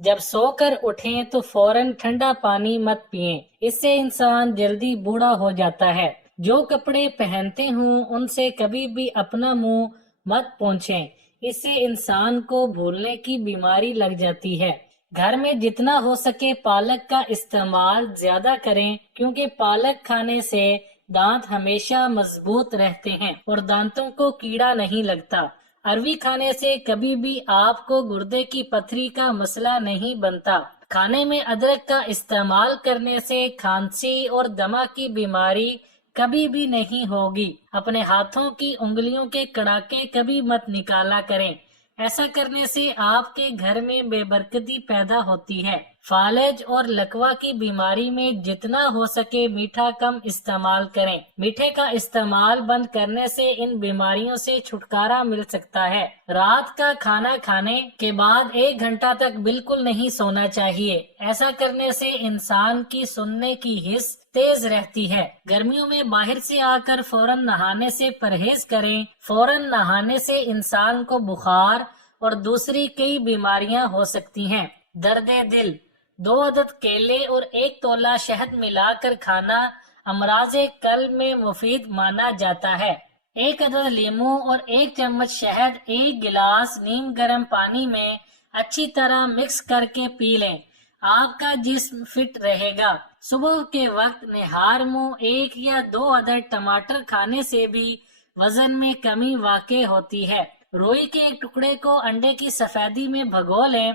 جب سو کر اٹھیں تو فوراً ٹھنڈا پانی مت پئیں، اس سے انسان جلدی بوڑھا ہو جاتا ہے۔ جو کپڑے پہنتے ہوں ان سے کبھی بھی اپنا منہ مت پونچھیں، اس سے انسان کو بھولنے کی بیماری لگ جاتی ہے۔ گھر میں جتنا ہو سکے پالک کا استعمال زیادہ کریں، کیونکہ پالک کھانے سے دانت ہمیشہ مضبوط رہتے ہیں اور دانتوں کو کیڑا نہیں لگتا۔ اروی کھانے سے کبھی بھی آپ کو گردے کی پتھری کا مسئلہ نہیں بنتا۔ کھانے میں ادرک کا استعمال کرنے سے کھانسی اور دمہ کی بیماری کبھی بھی نہیں ہوگی۔ اپنے ہاتھوں کی انگلیوں کے کڑاکے کبھی مت نکالا کریں، ایسا کرنے سے آپ کے گھر میں بے برکتی پیدا ہوتی ہے۔ فالج اور لکوہ کی بیماری میں جتنا ہو سکے میٹھا کم استعمال کریں۔ میٹھے کا استعمال بند کرنے سے ان بیماریوں سے چھٹکارا مل سکتا ہے۔ رات کا کھانا کھانے کے بعد 1 گھنٹہ تک بالکل نہیں سونا چاہیے، ایسا کرنے سے انسان کی سننے کی حس تیز رہتی ہے۔ گرمیوں میں باہر سے آ کر فوراً نہانے سے پرہیز کریں۔ فوراً نہانے سے انسان کو بخار اور دوسری کئی بیماریاں ہو سکتی ہیں۔ درد دل، 2 عدد کیلے اور 1 تولہ شہد ملا کر کھانا امراض قلب میں مفید مانا جاتا ہے۔ 1 عدد لیموں اور 1 چمچ شہد 1 گلاس نیم گرم پانی میں اچھی طرح مکس کر کے پی لیں، آپ کا جسم فٹ رہے گا۔ صبح کے وقت نہار منہ 1 یا 2 عدد ٹماٹر کھانے سے بھی وزن میں کمی واقع ہوتی ہے۔ روئی کے ایک ٹکڑے کو انڈے کی سفیدی میں بھگو لیں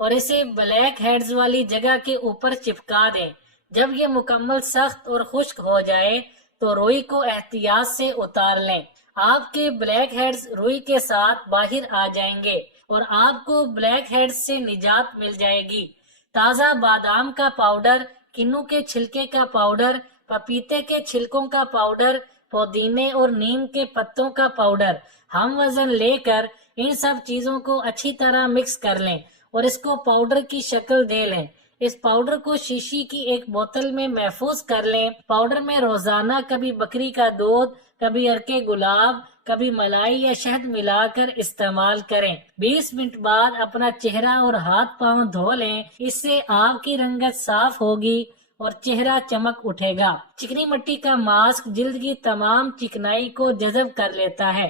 اور اسے بلیک ہیڈز والی جگہ کے اوپر چپکا دیں۔ جب یہ مکمل سخت اور خشک ہو جائے تو روئی کو احتیاط سے اتار لیں، آپ کے بلیک ہیڈز روئی کے ساتھ باہر آ جائیں گے اور آپ کو بلیک ہیڈز سے نجات مل جائے گی۔ تازہ بادام کا پاؤڈر، کنو کے چھلکے کا پاؤڈر، پپیتے کے چھلکوں کا پاؤڈر، پودینے اور نیم کے پتوں کا پاؤڈر، ہم وزن لے کر ان سب چیزوں کو اچھی طرح مکس کر لیں اور اس کو پاؤڈر کی شکل دے لیں۔ اس پاؤڈر کو شیشی کی ایک بوتل میں محفوظ کر لیں۔ پاؤڈر میں روزانہ کبھی بکری کا دودھ، کبھی عرق گلاب، کبھی ملائی یا شہد ملا کر استعمال کریں۔ 20 منٹ بعد اپنا چہرہ اور ہاتھ پاؤں دھو لیں، اس سے آپ کی رنگت صاف ہوگی اور چہرہ چمک اٹھے گا۔ چکنی مٹی کا ماسک جلد کی تمام چکنائی کو جذب کر لیتا ہے،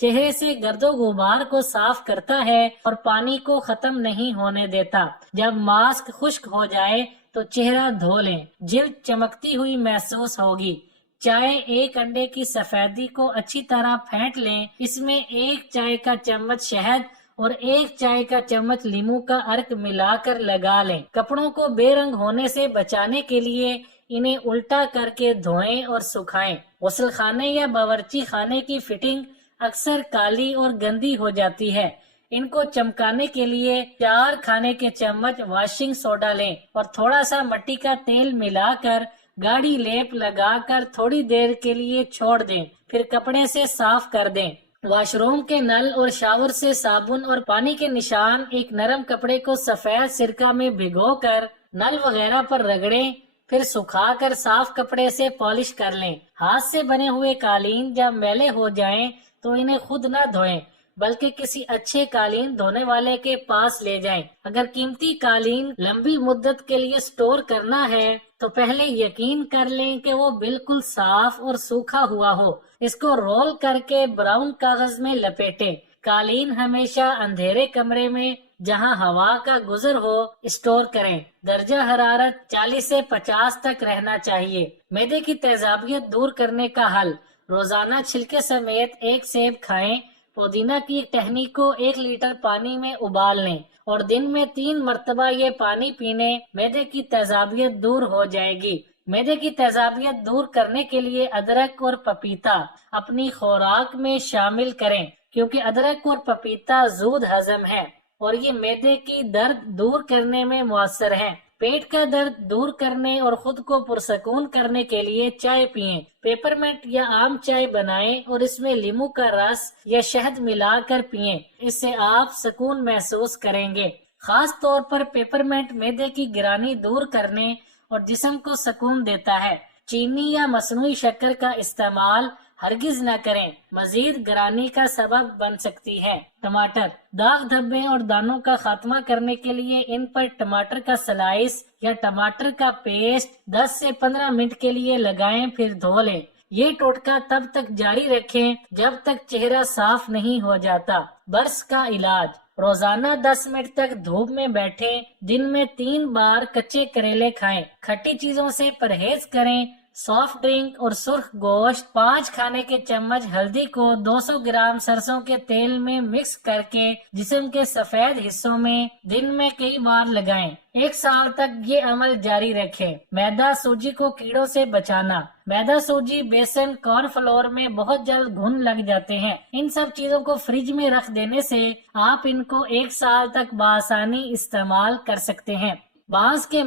چہرے سے گرد و غبار کو صاف کرتا ہے اور پانی کو ختم نہیں ہونے دیتا۔ جب ماسک خشک ہو جائے تو چہرہ دھو لیں، جلد چمکتی ہوئی محسوس ہوگی۔ چائے، 1 انڈے کی سفیدی کو اچھی طرح پھینٹ لیں، اس میں 1 چائے کا چمچ شہد اور 1 چائے کا چمچ لیموں کا عرق ملا کر لگا لیں۔ کپڑوں کو بے رنگ ہونے سے بچانے کے لیے انہیں الٹا کر کے دھوئیں اور سکھائیں۔ غسل خانے یا باورچی خانے کی فٹنگ اکثر کالی اور گندی ہو جاتی ہے، ان کو چمکانے کے لیے 4 کھانے کے چمچ واشنگ سوڈا لیں اور تھوڑا سا مٹی کا تیل ملا کر گاڑھی لیپ لگا کر تھوڑی دیر کے لیے چھوڑ دیں، پھر کپڑے سے صاف کر دیں۔ واش روم کے نل اور شاور سے صابن اور پانی کے نشان ایک نرم کپڑے کو سفید سرکہ میں بھگو کر نل وغیرہ پر رگڑیں، پھر سکھا کر صاف کپڑے سے پالش کر لیں۔ ہاتھ سے بنے ہوئے قالین جب میلے ہو جائیں تو انہیں خود نہ دھوئیں، بلکہ کسی اچھے قالین دھونے والے کے پاس لے جائیں۔ اگر قیمتی قالین لمبی مدت کے لیے سٹور کرنا ہے تو پہلے یقین کر لیں کہ وہ بالکل صاف اور سوکھا ہوا ہو۔ اس کو رول کر کے براؤن کاغذ میں لپیٹیں۔ قالین ہمیشہ اندھیرے کمرے میں جہاں ہوا کا گزر ہو اسٹور کریں۔ درجہ حرارت 40 سے 50 تک رہنا چاہیے۔ معدے کی تیزابیت دور کرنے کا حل: روزانہ چھلکے سمیت 1 سیب کھائیں۔ پودینہ کی ایک ٹہنی کو 1 لیٹر پانی میں ابال لیں اور دن میں 3 مرتبہ یہ پانی پینے معدے کی تیزابیت دور ہو جائے گی۔ معدے کی تیزابیت دور کرنے کے لیے ادرک اور پپیتا اپنی خوراک میں شامل کریں، کیونکہ ادرک اور پپیتا زود ہضم ہے اور یہ معدے کی درد دور کرنے میں مؤثر ہیں۔ پیٹ کا درد دور کرنے اور خود کو پرسکون کرنے کے لیے چائے پئیں۔ پیپرمنٹ یا عام چائے بنائیں اور اس میں لیموں کا رس یا شہد ملا کر پئیں، اس سے آپ سکون محسوس کریں گے۔ خاص طور پر پیپرمنٹ معدے کی گرانی دور کرنے اور جسم کو سکون دیتا ہے۔ چینی یا مصنوعی شکر کا استعمال ہرگز نہ کریں، مزید گرانی کا سبب بن سکتی ہے۔ ٹماٹر، داغ دھبے اور دانوں کا خاتمہ کرنے کے لیے ان پر ٹماٹر کا سلائس یا ٹماٹر کا پیسٹ 10 سے 15 منٹ کے لیے لگائیں، پھر دھو لیں۔ یہ ٹوٹکا تب تک جاری رکھیں جب تک چہرہ صاف نہیں ہو جاتا۔ برس کا علاج، روزانہ 10 منٹ تک دھوپ میں بیٹھیں، دن میں 3 بار کچے کریلے کھائیں، کھٹی چیزوں سے پرہیز کریں۔ سافٹ ڈرنک اور سرخ گوشت، 5 کھانے کے چمچ ہلدی کو 200 گرام سرسوں کے تیل میں مکس کر کے جسم کے سفید حصوں میں دن میں کئی بار لگائیں۔ 1 سال تک یہ عمل جاری رکھیں۔ میدا سوجی کو کیڑوں سے بچانا، میدا سوجی بیسن کارن فلور میں بہت جلد گھن لگ جاتے ہیں۔ ان سب چیزوں کو فریج میں رکھ دینے سے آپ ان کو 1 سال تک بآسانی استعمال کر سکتے ہیں۔ بانس کے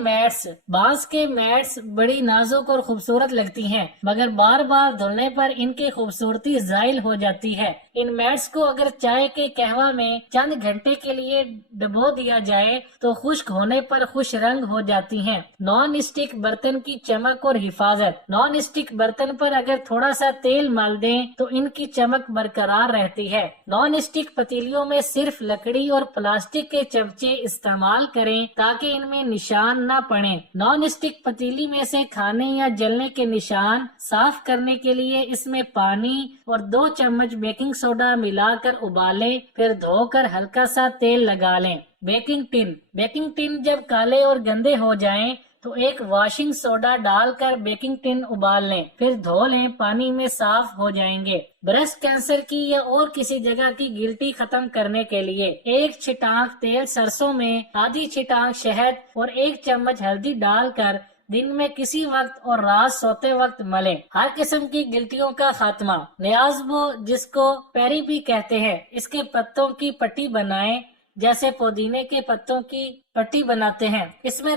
میٹس بڑی نازک اور خوبصورت لگتی ہیں، مگر بار بار دھلنے پر ان کی خوبصورتی زائل ہو جاتی ہے۔ ان میٹس کو اگر چائے کے قہوہ میں چند گھنٹے کے لیے ڈبو دیا جائے تو خشک ہونے پر خوش رنگ ہو جاتی ہیں۔ نان اسٹک برتن کی چمک اور حفاظت، نان اسٹک برتن پر اگر تھوڑا سا تیل مل دیں تو ان کی چمک برقرار رہتی ہے۔ نان اسٹک پتیلیوں میں صرف لکڑی اور پلاسٹک کے چمچے استعمال کریں تاکہ ان میں نشان نہ پڑیں۔ نان اسٹک پتیلی میں سے کھانے یا جلنے کے نشان صاف کرنے کے لیے اس میں پانی اور 2 چمچ بیکنگ سوڈا ملا کر ابالیں، پھر دھو کر ہلکا سا تیل لگا لیں۔ بیکنگ ٹن جب کالے اور گندے ہو جائیں تو ایک واشنگ سوڈا ڈال کر بیکنگ ٹن ابال لیں، پھر دھو لیں، پانی میں صاف ہو جائیں گے۔ بریسٹ کینسر کی یا اور کسی جگہ کی گلٹی ختم کرنے کے لیے 1 چھٹانک تیل سرسوں میں، آدھی چھٹانک شہد اور 1 چمچ ہلدی ڈال کر دن میں کسی وقت اور رات سوتے وقت ملیں۔ ہر قسم کی گلٹیوں کا خاتمہ، نیازبو جس کو پیری بھی کہتے ہیں، اس کے پتوں کی پٹی بنائیں جیسے پودینے کے پتوں کی پٹی بناتے ہیں۔ اس میں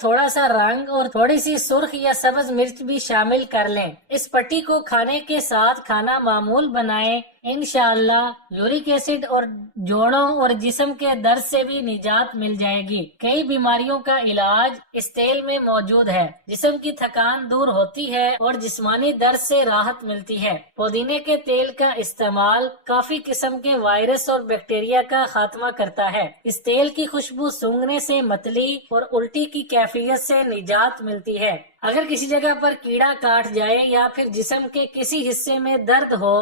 تھوڑا سا رنگ اور تھوڑی سی سرخ یا سبز مرچ بھی شامل کر لیں۔ اس پٹی کو کھانے کے ساتھ کھانا معمول بنائیں، انشاءاللہ یورک ایسڈ اور جوڑوں اور جسم کے درد سے بھی نجات مل جائے گی۔ کئی بیماریوں کا علاج اس تیل میں موجود ہے، جسم کی تھکان دور ہوتی ہے اور جسمانی درد سے راحت ملتی ہے۔ پودینے کے تیل کا استعمال کافی قسم کے وائرس اور بیکٹیریا کا خاتمہ کرتا ہے۔ اس تیل کی خوشبو سونگھنے سے متلی اور الٹی کی کیفیت سے نجات ملتی ہے۔ اگر کسی جگہ پر کیڑا کاٹ جائے یا پھر جسم کے کسی حصے میں درد ہو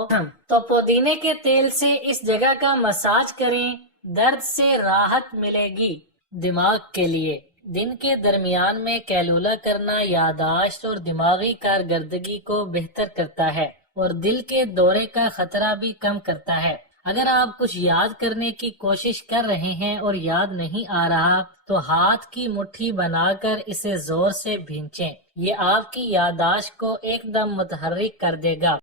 تو پودینے کے تیل سے اس جگہ کا مساج کریں، درد سے راحت ملے گی۔ دماغ کے لیے دن کے درمیان میں کیلولا کرنا یادداشت اور دماغی کارکردگی کو بہتر کرتا ہے اور دل کے دورے کا خطرہ بھی کم کرتا ہے۔ اگر آپ کچھ یاد کرنے کی کوشش کر رہے ہیں اور یاد نہیں آ رہا تو ہاتھ کی مٹھی بنا کر اسے زور سے بھینچیں، یہ آپ کی یادداشت کو ایک دم متحرک کر دے گا۔